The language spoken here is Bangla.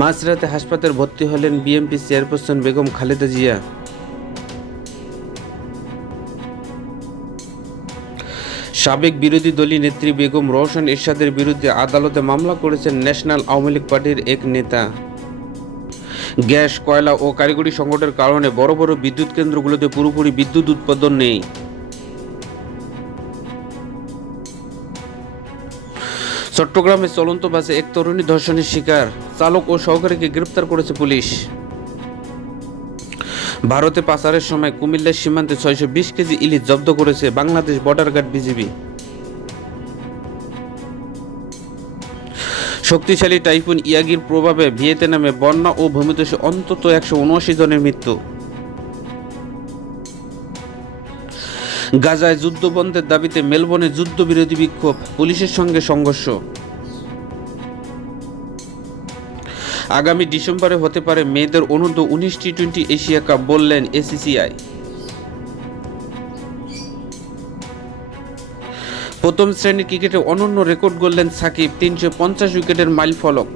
মাঝরাতে হাসপাতালে ভর্তি হলেন বিএনপি চেয়ারপারসন বেগম খালেদা জিয়া। সাবেক বিরোধী দলীয় নেত্রী বেগম রওশন এরশাদের বিরুদ্ধে আদালতে মামলা করেছেন ন্যাশনাল আওয়ামী লীগ পার্টির এক নেতা। গ্যাস, কয়লা ও কারিগরি সংকটের কারণে বড় বড় বিদ্যুৎ কেন্দ্রগুলোতে পুরোপুরি বিদ্যুৎ উৎপাদন নেই। চট্টগ্রামে চলন্ত বাসে এক তরুণী ধর্ষণের শিকার, চালক ও সহকারীকে গ্রেপ্তার করেছে পুলিশ। ভারতে পাচারের সময় কুমিল্লার সীমান্তে 620 কেজি ইলিশ জব্দ করেছে বাংলাদেশ বর্ডার গার্ড বিজিবি। শক্তিশালী টাইফুন ইয়াগির প্রভাবে ভিয়েতনামে বন্যা ও ভূমিধসে অন্তত 179 জনের মৃত্যু। গাজায় যুদ্ধবন্ধের দাবিতে মেলবোর্নে যুদ্ধবিরোধী বিক্ষোভ, পুলিশের সঙ্গে সংঘর্ষ। আগামী ডিসেম্বরে হতে পারে মেয়েদের অনূর্ধ্ব-19 টি-20 এশিয়া কাপ, বললেন এসিসিআই। প্রথম শ্রেণীর ক্রিকেটে অনন্য রেকর্ড গড়লেন সাকিব, 350 উইকেটের মাইলফলক।